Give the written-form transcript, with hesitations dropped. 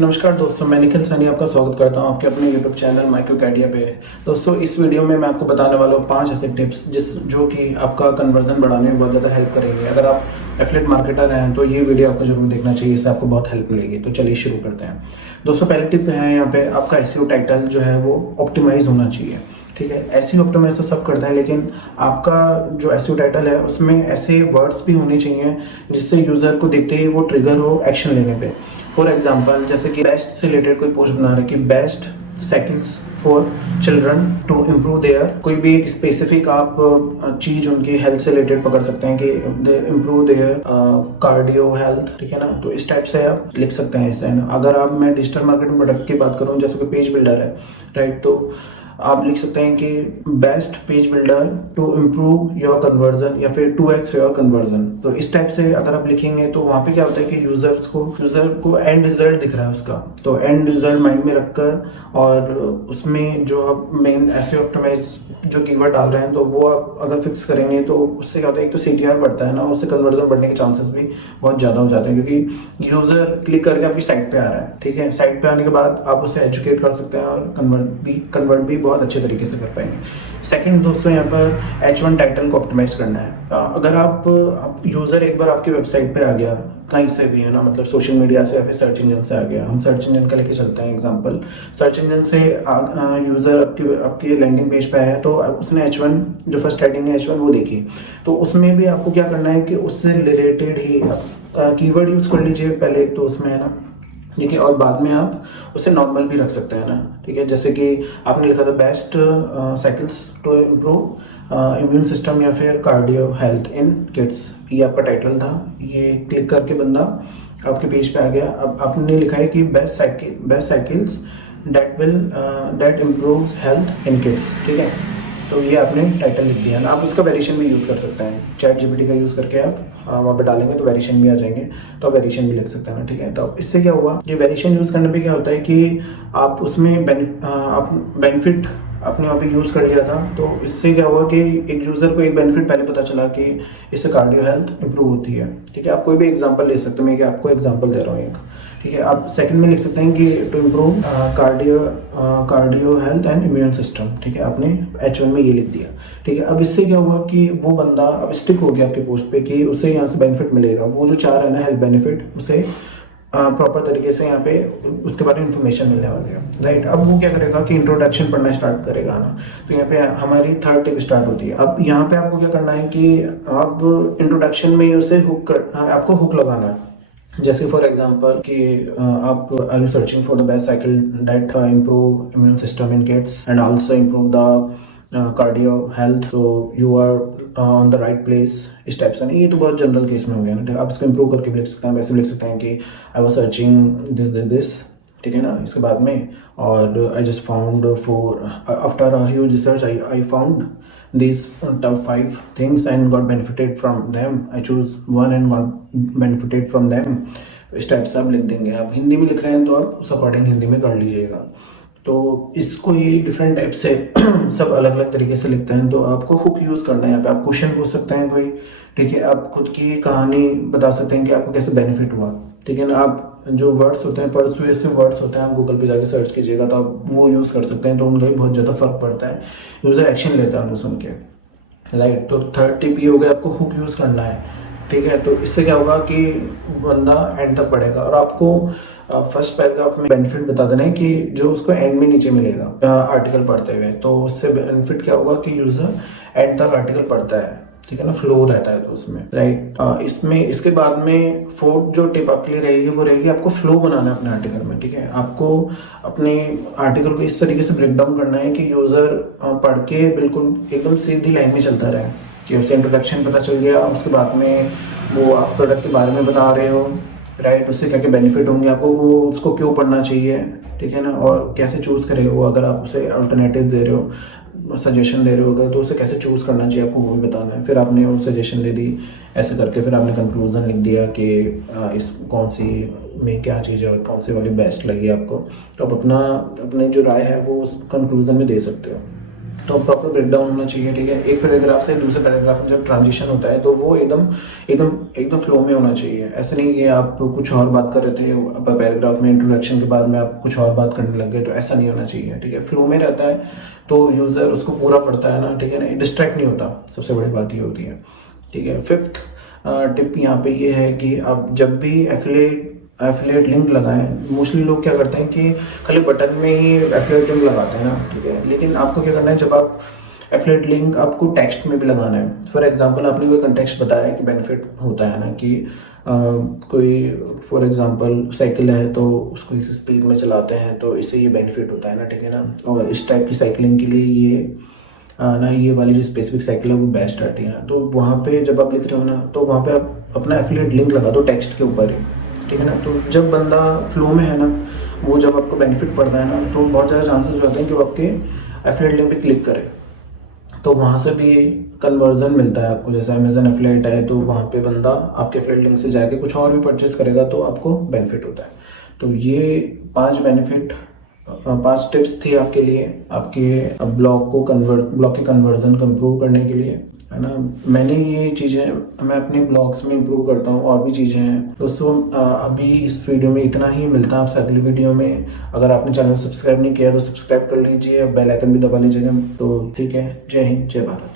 नमस्कार दोस्तों, मैं निखिल सैनी आपका स्वागत करता हूं आपके अपने YouTube चैनल माइक्रोकैडिया पे। दोस्तों, इस वीडियो में मैं आपको बताने वाला हूं 5 ऐसे टिप्स जो कि आपका कन्वर्जन बढ़ाने में बहुत ज़्यादा हेल्प करेंगे। अगर आप एफिलिएट मार्केटर हैं तो ये वीडियो आपको जरूर देखना चाहिए, इससे आपको बहुत हेल्प मिलेगी। तो चलिए शुरू करते हैं। दोस्तों, पहली टिप है यहाँ पे आपका एसईओ टाइटल जो है वो ऑप्टिमाइज होना चाहिए। ठीक है, एसईओ ऑप्टिमाइज तो सब करते हैं, लेकिन आपका जो एसईओ टाइटल है उसमें ऐसे वर्ड्स भी होने चाहिए जिससे यूज़र को देखते ही वो ट्रिगर हो एक्शन लेने पे। फॉर एग्जांपल, जैसे कि बेस्ट से रिलेटेड कोई पोस्ट बना रहे कि best cycles for children to improve their, कोई भी एक स्पेसिफिक आप चीज उनकी हेल्थ से रिलेटेड पकड़ सकते हैं कि दे इम्प्रूव देयर कार्डियो हेल्थ। ठीक है ना, तो इस टाइप से आप लिख सकते हैं इसे, है ना। अगर आप मैं डिजिटल मार्केटिंग प्रोडक्ट की बात करूं, जैसे कि पेज बिल्डर है, राइट, तो आप लिख सकते हैं कि best page builder to improve your conversion या फिर 2x योर कन्वर्जन। तो इस टाइप से अगर आप लिखेंगे तो वहाँ पे क्या होता है कि यूजर को एंड रिजल्ट दिख रहा है उसका, तो एंड रिजल्ट माइंड में रखकर और उसमें जो आप मेन एसईओ ऑप्टिमाइज जो कीवर्ड डाल रहे हैं तो वो आप अगर फिक्स करेंगे तो उससे क्या होता है, एक तो सीटीआर बढ़ता है ना, उससे कन्वर्जन बढ़ने के चांसेस भी बहुत ज़्यादा हो जाते हैं, क्योंकि यूज़र क्लिक करके आपकी साइट पे आ रहा है। ठीक है, साइट पे आने के बाद आप उसे एजुकेट कर सकते हैं और कन्वर्ट भी बहुत अच्छे तरीके से कर पाएंगे। सेकंड दोस्तों, यहाँ पर H1 टाइटल को ऑप्टिमाइज करना है। अगर आप यूज़र एक बार आपकी वेबसाइट पे आ गया कहीं से भी, है ना, मतलब सोशल मीडिया से या फिर सर्च इंजन से आ गया, हम सर्च इंजन का लेके चलते हैं एग्जांपल। सर्च इंजन से यूज़र आपकी लैंडिंग पेज पे आया तो उसने H1 जो फर्स्ट हेडिंग है H1 वो देखी, तो उसमें भी आपको क्या करना है कि उससे रिलेटेड ही कीवर्ड यूज़ कर लीजिए पहले एक तो उसमें, है ना। ठीक है, और बाद में आप उसे नॉर्मल भी रख सकते हैं ना। ठीक है, जैसे कि आपने लिखा था best cycles to improve immune system या फिर कार्डियो हेल्थ इन किड्स, ये आपका टाइटल था। ये क्लिक करके बंदा आपके पेज पे आ गया। अब आपने लिखा है कि best cycles that improves health in kids. ठीक है, तो ये आपने टाइटल लिख दिया ना। आप इसका वेरिएशन भी यूज़ कर सकते हैं, चैट जीपीटी का यूज़ करके आप वहाँ पे डालेंगे तो वेरिएशन भी आ जाएंगे, तो आप वेरिएशन भी लिख सकते हैं ना। ठीक है, तो इससे क्या हुआ, ये वेरिएशन यूज़ करने पे क्या होता है कि आप उसमें आप बेनिफिट आपने वहाँ पे यूज़ कर लिया था, तो इससे क्या हुआ कि एक यूज़र को एक बेनिफिट पहले पता चला कि इससे कार्डियो हेल्थ इंप्रूव होती है। ठीक है, आप कोई भी एग्जांपल ले सकते हैं, मैं आपको एग्जांपल दे रहा हूँ एक। ठीक है, आप सेकंड में लिख सकते हैं कि to improve cardio health and immune system. ठीक है, आपने H1 में ये लिख दिया। ठीक है, अब इससे क्या हुआ कि वो बंदा अब स्टिक हो गया आपके पोस्ट पे कि उसे यहाँ से बेनिफिट मिलेगा, वो जो चाह रहा है ना हेल्थ बेनिफिट, उसे प्रॉपर तरीके से यहाँ पे उसके बारे में इंफॉर्मेशन मिलने वाली है, राइट। अब वो क्या करेगा कि इंट्रोडक्शन पढ़ना स्टार्ट करेगा ना, तो यहाँ पे हमारी थर्ड टिप स्टार्ट होती है। अब यहाँ पे आपको क्या करना है कि आप इंट्रोडक्शन में ही उसे आपको हुक लगाना है। जैसे फॉर एग्जांपल कि आप are you searching for the best cycle that improve immune system in kids and also improve the cardio health, तो you are on the right place. इस टाइप से नहीं, ये तो बहुत जनरल केस में हो गया ना। आप इसको इम्प्रूव करके भी लिख सकते हैं, वैसे भी लिख सकते हैं कि आई वाज सर्चिंग दिस। ठीक है ना, इसके बाद में और I just found for after a huge research I found these top 5 things and got benefited from them. I choose one and got benefited from them. इस टाइप से आप लिख देंगे। आप हिंदी में लिख रहे हैं तो आप उस अकॉर्डिंग हिंदी में कर लीजिएगा। तो इसको ही डिफरेंट टाइप से सब अलग अलग तरीके से लिखते हैं। तो आपको हुक यूज़ करना है यहाँ पे। आप क्वेश्चन पूछ सकते हैं कोई, ठीक है, आप खुद की कहानी बता सकते हैं कि आपको कैसे बेनिफिट हुआ। ठीक है ना, आप जो वर्ड्स होते हैं परसुएसिव वर्ड्स होते हैं, आप गूगल पे जाके सर्च कीजिएगा तो आप वो यूज़ कर सकते हैं, तो उनका भी बहुत ज़्यादा फर्क पड़ता है, यूज़र एक्शन लेता है उनको सुन के, राइट। तो थर्ड टिप ये हो गया, आपको हुक यूज़ करना है। ठीक है, तो इससे क्या होगा कि बंदा एंड तक पढ़ेगा और आपको फर्स्ट पैराग्राफ में बेनिफिट बता देना है कि जो उसको एंड में नीचे मिलेगा आर्टिकल पढ़ते हुए, तो उससे बेनिफिट क्या होगा कि यूज़र एंड तक आर्टिकल पढ़ता है। ठीक है ना, फ्लो रहता है तो उसमें, राइट। इसमें इसके बाद में फोर्थ जो टिप आपके लिए रहेगी वो रहेगी आपको फ्लो बनाना है अपने आर्टिकल में। ठीक है, आपको अपने आर्टिकल को इस तरीके से ब्रेक डाउन करना है कि यूज़र पढ़ के बिल्कुल एकदम सीधी लाइन में चलता रहे, कि उसे इंट्रोडक्शन पता चल गया, उसके बाद में वो आप प्रोडक्ट के बारे में बता रहे हो, राइट, उससे क्या क्या बेनिफिट होंगे आपको, वो उसको क्यों पढ़ना चाहिए, ठीक है ना, और कैसे चूज़ करेगा वो, अगर आप उसे अल्टरनेटिव दे रहे हो, सजेशन दे रहे हो तो उसे कैसे चूज़ करना चाहिए आपको वो भी बताना है। फिर आपने वो सजेशन दे दी, ऐसे करके फिर आपने कंक्लूजन लिख दिया कि इस कौन सी में क्या चीज़ है और कौन सी वाली बेस्ट लगी आपको, तो आप अपनी जो राय है वो उस कंक्लूजन में दे सकते हो। तो प्रॉपर ब्रेकडाउन होना चाहिए, ठीक है। एक पैराग्राफ से दूसरे पैराग्राफ में जब ट्रांजिशन होता है तो वो एकदम एकदम एकदम फ्लो में होना चाहिए। ऐसा नहीं कि आप कुछ और बात कर रहे थे पैराग्राफ में, इंट्रोडक्शन के बाद में आप कुछ और बात करने लग गए, तो ऐसा नहीं होना चाहिए, ठीक है। फ्लो में रहता है तो यूज़र उसको पूरा पढ़ता है ना, ठीक है ना, डिस्ट्रैक्ट नहीं होता, सबसे बड़ी बात ये होती है, ठीक है। फिफ्थ टिप यहाँ पे ये है कि आप जब भी एफिलिएट लिंक लगाएं, मोस्टली लोग क्या करते हैं कि खाली बटन में ही एफिलिएट लिंक लगाते हैं ना, ठीक है। लेकिन आपको क्या करना है, जब आप एफिलिएट लिंक आपको टेक्स्ट में भी लगाना है। फॉर एग्जांपल आपने कोई कंटेक्स्ट बताया कि बेनिफिट होता है ना कि कोई फॉर एग्जांपल साइकिल है तो उसको इस स्पीड में चलाते हैं तो इससे ये बेनिफिट होता है ना, ठीक है ना। और इस टाइप की साइकिलिंग के लिए ये ना ये वाली जो स्पेसिफिक साइकिल है वो बेस्ट रहती है ना। तो वहाँ पे जब आप लिख रहे हो ना, तो वहाँ पे आप अपना एफिलिएट लिंक लगा दो टेक्स्ट के ऊपर ही, ठीक है ना। तो जब बंदा फ्लो में है ना, वो जब आपको बेनिफिट पड़ता है ना, तो बहुत ज़्यादा चांसेस होते हैं कि वो आपके एफिलिएट लिंक पे क्लिक करे, तो वहाँ से भी कन्वर्जन मिलता है आपको। जैसे अमेजन एफिलिएट है तो वहाँ पे बंदा आपके एफिलिएट लिंक से जाके कुछ और भी परचेज करेगा तो आपको बेनिफिट होता है। तो ये 5 टिप्स थी आपके लिए, आपके ब्लॉग के कन्वर्जन को इम्प्रूव करने के लिए, है ना। मैंने ये चीज़ें मैं अपने ब्लॉग्स में इम्प्रूव करता हूँ, और भी चीज़ें हैं दोस्तों। अभी इस वीडियो में इतना ही, मिलता है आपसे अगली वीडियो में। अगर आपने चैनल सब्सक्राइब नहीं किया तो सब्सक्राइब कर लीजिए, बेल आइकन भी दबा लीजिएगा। तो ठीक है, जय हिंद, जय भारत।